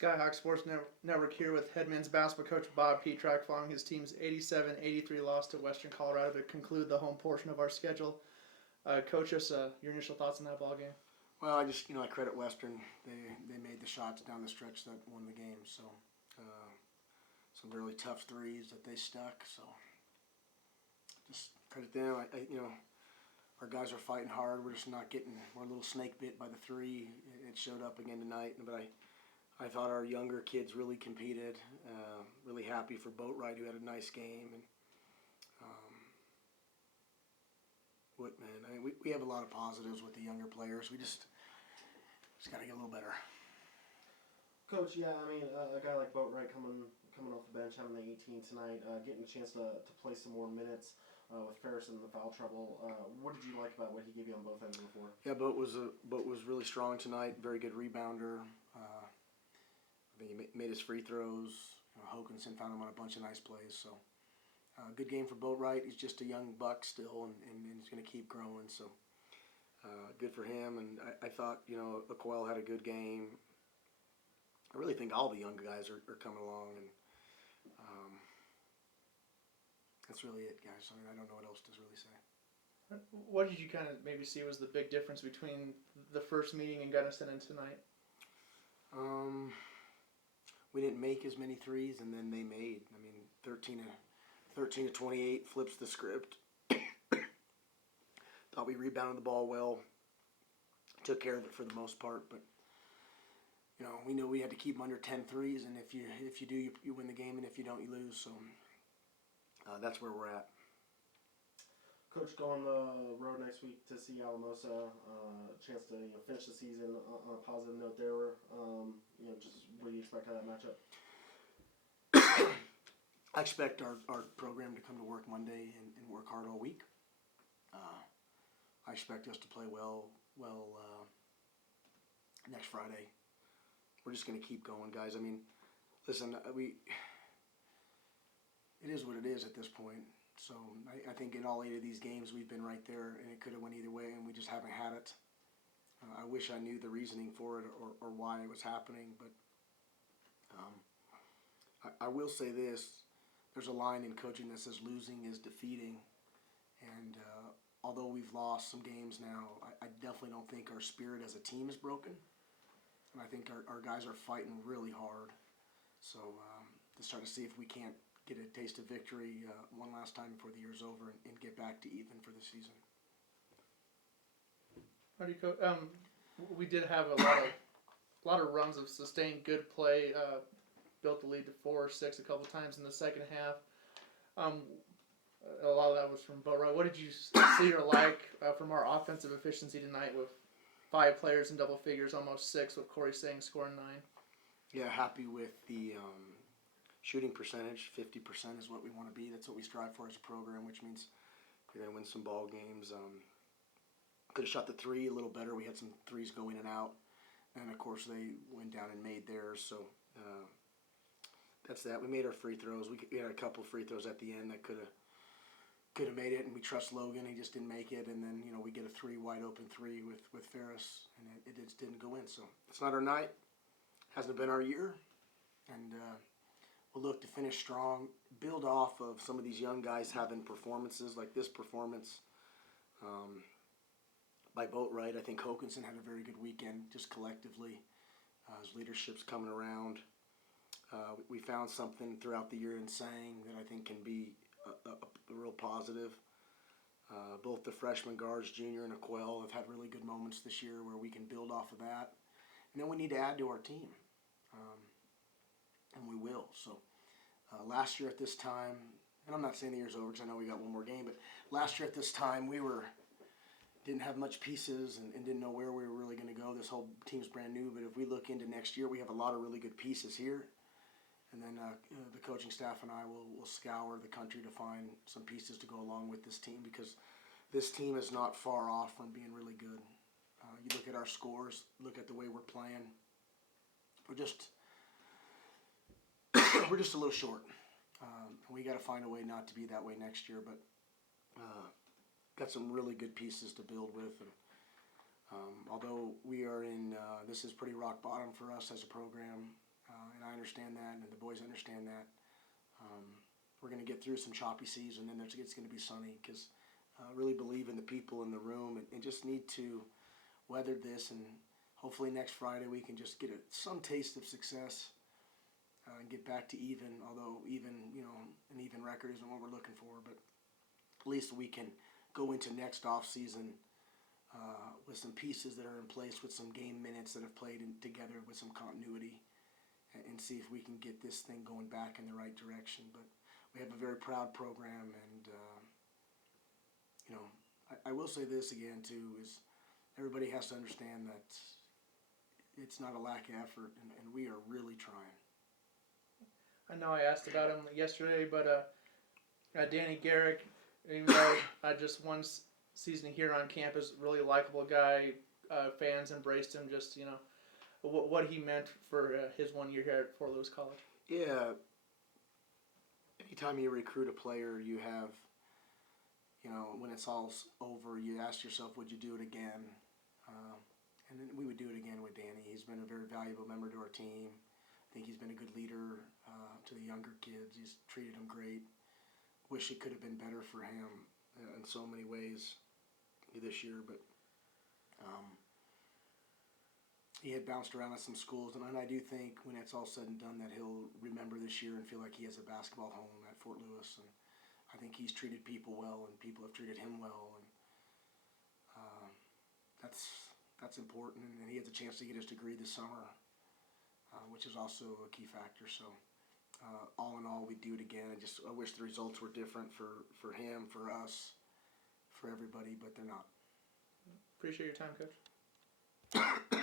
Skyhawk Sports Network here with head men's basketball coach Bob Pietrack following his team's 87-83 loss to Western Colorado to conclude the home portion of our schedule. Coach, us your initial thoughts on that ball game? Well, I credit Western. They made the shots down the stretch that won the game. So some really tough threes that they stuck. So just credit them. Our guys are fighting hard. We're just not getting. We're a little snake bit by the three. It showed up again tonight. But I thought our younger kids really competed. Really happy for Boatwright, who had a nice game. And we have a lot of positives with the younger players. We just got to get a little better. Coach, a guy like Boatwright coming off the bench, having the 18 tonight, getting a chance to play some more minutes with Ferris in the foul trouble. What did you like about what he gave you on both ends of the floor? Yeah, Boat was really strong tonight. Very good rebounder. I think he made his free throws. Hokanson found him on a bunch of nice plays. So good game for Boatwright. He's just a young buck still, and he's going to keep growing. So good for him. And I thought Aquel had a good game. I really think all the young guys are coming along, and that's really it, guys. I don't know what else to really say. What did you kind of maybe see was the big difference between the first meeting in Gunnison and tonight? We didn't make as many threes, and then they made. 13 to 28 flips the script. Thought we rebounded the ball well, took care of it for the most part, but we know we had to keep them under 10 threes, and if you do, you win the game, and if you don't, you lose. So that's where we're at. Coach, go on the road next week to see Alamosa. Chance to finish the season on a positive note there. Just what do you expect out of that matchup? I expect our program to come to work Monday and work hard all week. I expect us to play well next Friday. We're just going to keep going, guys. Listen, it is what it is at this point. So I think in all 8 of these games we've been right there, and it could have went either way, and we just haven't had it. I wish I knew the reasoning for it or why it was happening, but I will say this. There's a line in coaching that says losing is defeating, and although we've lost some games now, I definitely don't think our spirit as a team is broken, and I think our guys are fighting really hard. So just try to see if we can't get a taste of victory one last time before the year's over and get back to even for the season. How do you coach? We did have a lot of runs of sustained good play. Built the lead to 4 or 6 a couple times in the second half. A lot of that was from Boatwright. What did you see or like from our offensive efficiency tonight with 5 players in double figures, almost 6, with Corey Sang scoring 9? Yeah, happy with the shooting percentage. 50% is what we want to be. That's what we strive for as a program, which means we're going to win some ball games. Could have shot the 3 a little better. We had some threes go in and out. And, of course, they went down and made theirs. So that's that. We made our free throws. We had a couple free throws at the end that could have made it, and we trust Logan. He just didn't make it. And then, we get a wide open 3 with Ferris, and it just didn't go in. So it's not our night. Hasn't been our year. And we'll look to finish strong, build off of some of these young guys having performances like this performance by Boatwright. I think Hokanson had a very good weekend just collectively. His leadership's coming around. We found something throughout the year in Sang that I think can be a real positive. Both the freshman guards, Junior and Aquel, have had really good moments this year where we can build off of that. And then we need to add to our team. And we will. So last year at this time, and I'm not saying the year's over because I know we got one more game, but last year at this time we didn't have much pieces and didn't know where we were really going to go. This whole team's brand new, but if we look into next year, we have a lot of really good pieces here. And then the coaching staff and I will scour the country to find some pieces to go along with this team, because this team is not far off from being really good. You look at our scores, look at the way we're playing. We're just a little short. We got to find a way not to be that way next year, but got some really good pieces to build with. And although we are in, this is pretty rock bottom for us as a program, and I understand that, and the boys understand that. We're going to get through some choppy seas, and then it's going to be sunny because I really believe in the people in the room and just need to weather this. And hopefully next Friday we can just get some taste of success and get back to even, although even, an even record isn't what we're looking for. But at least we can go into next off season with some pieces that are in place, with some game minutes that have played together, with some continuity, and see if we can get this thing going back in the right direction. But we have a very proud program, and I will say this again too, is everybody has to understand that it's not a lack of effort, and we are really trying. I know I asked about him yesterday, but Danny Garrick, even though just one season here on campus, really likable guy. Fans embraced him. Just what he meant for his 1 year here at Fort Lewis College. Yeah. Anytime you recruit a player, you have, when it's all over, you ask yourself, would you do it again? And then we would do it again with Danny. He's been a very valuable member to our team. I think he's been a good leader to the younger kids. He's treated them great. Wish it could have been better for him in so many ways this year, but he had bounced around at some schools, and I do think when it's all said and done that he'll remember this year and feel like he has a basketball home at Fort Lewis. And I think he's treated people well, and people have treated him well, and that's important. And he has a chance to get his degree this summer, which is also a key factor. So all in all, we do it again. I wish the results were different for him, for us, for everybody, but they're not. Appreciate your time, Coach.